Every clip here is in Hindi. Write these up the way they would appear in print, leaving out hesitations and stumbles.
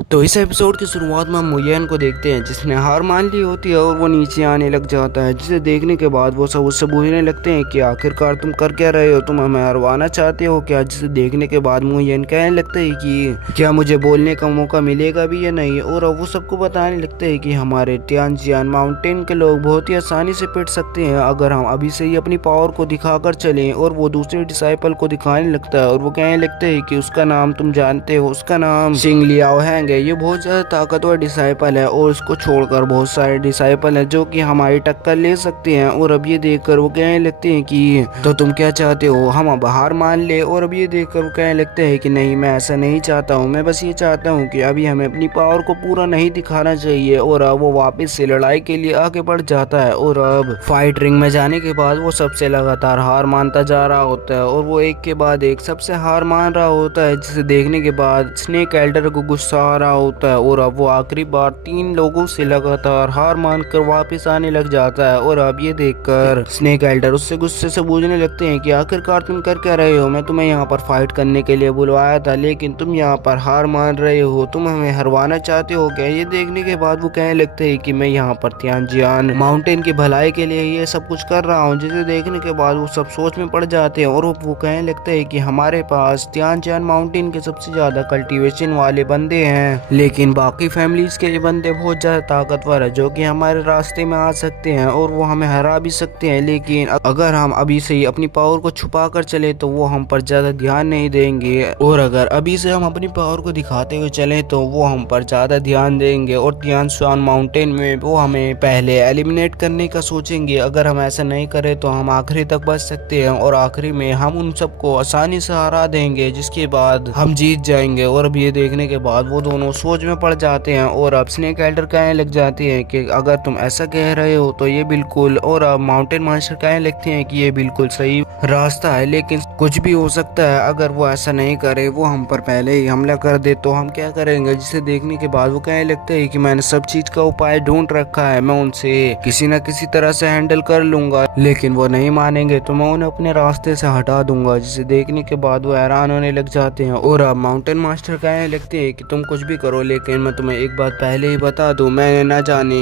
तो इस एपिसोड की शुरुआत में हम मुयन को देखते हैं जिसने हार मान ली होती है और वो नीचे आने लग जाता है, जिसे देखने के बाद वो सब उससे पूछने लगते हैं कि आखिरकार तुम कर क्या रहे हो, तुम हमें हरवाना चाहते हो क्या। जिसे देखने के बाद मुयन कहने लगता है कि क्या मुझे बोलने का मौका मिलेगा भी या नहीं। और अब वो सबको बताने लगते हैं कि हमारे तियानजियान माउंटेन के लोग बहुत ही आसानी से पिट सकते हैं अगर हम अभी से ही अपनी पावर को दिखाकर चलें। और वो दूसरे डिसाइपल को दिखाने लगता है और वो कहने लगते हैं कि उसका नाम तुम जानते हो, उसका नाम सिंग लियाओ हैंग है। ये बहुत ज्यादा ताकतवर डिसाइपल है और उसको छोड़कर बहुत सारे डिसाइपल हैं जो कि हमारी टक्कर ले सकते हैं। और अब ये देखकर वो कहने लगते हैं कि तो तुम क्या चाहते हो, हम अब हार मान ले। और अब ये देखकर वो कहने लगते हैं कि नहीं, मैं ऐसा नहीं चाहता हूँ, मैं बस ये चाहता हूँ कि अभी हमें अपनी पावर को पूरा नहीं दिखाना चाहिए। और अब वो वापस से लड़ाई के लिए आगे बढ़ जाता है और अब फाइट रिंग में जाने के बाद वो सबसे लगातार हार मानता जा रहा होता है और वो एक के बाद एक सबसे हार मान रहा होता है। जिसे देखने के बाद स्नेक एल्डर को गुस्सा आ रहा होता है और अब वो आखिरी बार 3 लोगों से लगातार हार मानकर वापस आने लग जाता है। और अब ये देखकर स्नेक एल्डर उससे गुस्से से पूछने लगते हैं कि आखिरकार तुम कर क्या रहे हो, मैं तुम्हें यहाँ पर फाइट करने के लिए बुलवाया था लेकिन तुम यहाँ पर हार मान रहे हो, तुम हमें हरवाना चाहते हो क्या। ये देखने के बाद वो कहने लगते हैं कि मैं यहाँ पर तियानजियान माउंटेन की भलाई के लिए ये सब कुछ कर रहा हूँ। जिसे देखने के बाद वो सब सोच में पड़ जाते हैं और वो कहने लगते हैं कि हमारे पास तियानजियान माउंटेन के सबसे ज्यादा कल्टीवेशन वाले बंदे हैं लेकिन बाकी फैमिलीज के ये बंदे बहुत ज्यादा ताकतवर है जो कि हमारे रास्ते में आ सकते हैं और वो हमें हरा भी सकते हैं। लेकिन अगर हम अभी से ही अपनी पावर को छुपा कर चले तो वो हम पर ज्यादा ध्यान नहीं देंगे और अगर अभी से हम अपनी पावर को दिखाते हुए चले तो वो हम पर ज्यादा ध्यान देंगे और तियानजुआन माउंटेन में वो हमें पहले एलिमिनेट करने का सोचेंगे। अगर हम ऐसा नहीं करें तो हम आखिरी तक बच सकते हैं और आखिरी में हम उन सबको आसानी से हरा देंगे जिसके बाद हम जीत जाएंगे। और अब ये देखने के बाद वो दोनों सोच में पड़ जाते हैं और अब स्नेक एल्डर कहने लग जाती है कि अगर तुम ऐसा कह रहे हो तो ये बिल्कुल, और अब माउंटेन मास्टर कहने लगते हैं कि ये बिल्कुल सही रास्ता है लेकिन कुछ भी हो सकता है अगर वो ऐसा नहीं करे, वो हम पर पहले ही हमला कर दे तो हम क्या करेंगे। जिसे देखने के बाद वो कहने लगते हैं कि मैंने सब चीज का उपाय ढूंढ रखा है, मैं उनसे किसी न किसी तरह से हैंडल कर लूंगा, लेकिन वो नहीं मानेंगे तो मैं उन्हें अपने रास्ते से हटा दूंगा। जिसे देखने के बाद वो हैरान होने लग जाते हैं और अब माउंटेन मास्टर कहने लगते हैं कि तुम कुछ भी करो लेकिन मैं तुम्हें एक बात पहले ही बता दूं, मैंने ना जाने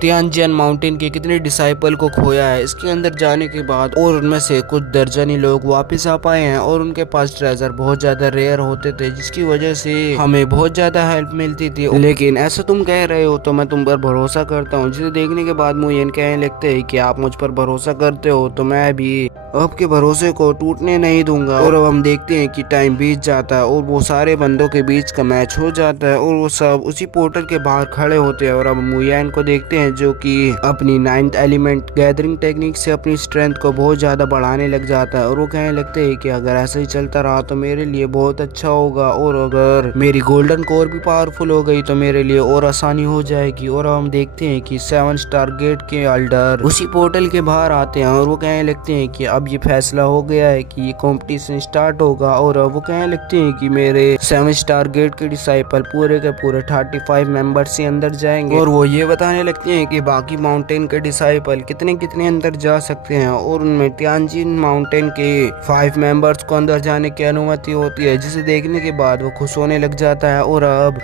तियानजियान माउंटेन के कितने डिसाइपल को खोया है। इसके अंदर जाने के बाद और उनमें से कुछ दर्जनी लोग वापस आ पाए हैं और उनके पास ट्रेजर बहुत ज्यादा रेयर होते थे जिसकी वजह से हमें बहुत ज्यादा हेल्प मिलती थी। लेकिन ऐसा तुम कह रहे हो तो मैं तुम पर भरोसा करता हूँ। जिसे देखने के बाद मुझे कहने लगते हैं कि आप मुझ पर भरोसा करते हो तो मैं भी आपके भरोसे को टूटने नहीं दूंगा। और अब हम देखते हैं कि टाइम बीत जाता है और वो सारे बंदों के बीच का मैच हो जाता है और वो सब उसी पोर्टल के बाहर खड़े होते हैं। और अब मुयान को देखते हैं जो कि अपनी 9th एलिमेंट गैदरिंग टेक्निक से अपनी स्ट्रेंथ को बहुत ज्यादा बढ़ाने लग जाता है और वो कहने लगते हैं कि अगर ऐसा ही चलता रहा तो मेरे लिए बहुत अच्छा होगा और अगर मेरी गोल्डन कोर भी पावरफुल हो गई तो मेरे लिए और आसानी हो जाएगी। और अब हम देखते हैं कि 7 स्टार गेट के एल्डर उसी पोर्टल के बाहर आते हैं और वो कहने लगते हैं कि अब ये फैसला हो गया है कि ये कंपटीशन स्टार्ट होगा। और वो कहने लगते हैं कि मेरे 7 स्टार गेट के डिसाइपल पूरे के पूरे 35 मेंबर्स से अंदर जाएंगे और वो ये बताने लगते हैं कि बाकी माउंटेन के डिसाइपल कितने कितने अंदर जा सकते हैं और उनमें तियानजिन माउंटेन के 5 मेंबर्स को अंदर जाने की अनुमति होती है। जिसे देखने के बाद वो खुश होने लग जाता है और अब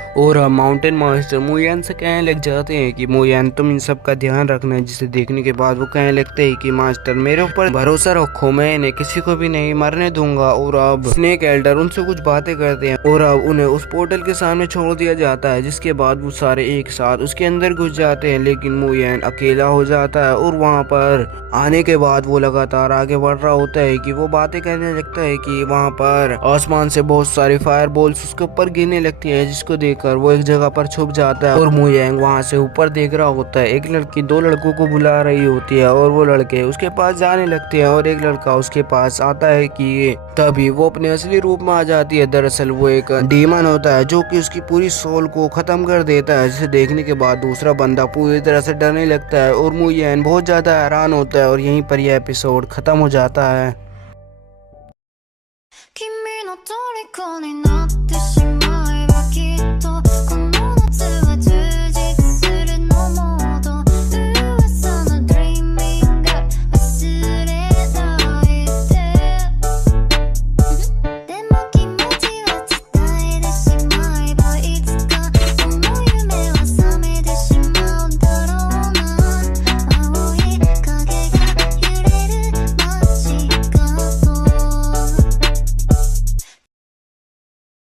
माउंटेन मास्टर मुयान से कहने लग जाते हैं कि मुयान तुम इन सब का ध्यान रखना है। जिसे देखने के बाद वो कहने लगते हैं कि मास्टर मेरे ऊपर भरोसा रखो, मैं इन्हें किसी को भी नहीं मरने दूंगा। और अब स्नेक एल्डर उनसे कुछ बातें करते हैं और अब उन्हें उस पोर्टल के सामने छोड़ दिया जाता है जिसके बाद वो सारे एक साथ उसके अंदर घुस जाते हैं। लेकिन मुयान अकेला हो जाता है और वहाँ पर आने के बाद वो लगातार आगे बढ़ रहा होता है कि वो बातें करने लगता है कि वहाँ पर आसमान से बहुत सारी फायर बॉल्स उसके ऊपर गिरने लगती है जिसको देखकर वो एक जगह पर छुप जाता है और मुयांग वहाँ से ऊपर देख रहा होता है। एक लड़की 2 लड़कों को बुला रही होती है और वो लड़के उसके पास जाने लगते हैं और एक लड़का उसके पास आता है कि तभी वो अपने असली रूप में आ जाती है। दरअसल वो एक डीमन होता है जो कि उसकी पूरी सोल को खत्म कर देता है। जिसे देखने के बाद दूसरा बंदा पूरी तरह से डरने लगता है और मुयान बहुत ज्यादा हैरान होता है और यहीं पर यह एपिसोड खत्म हो जाता है।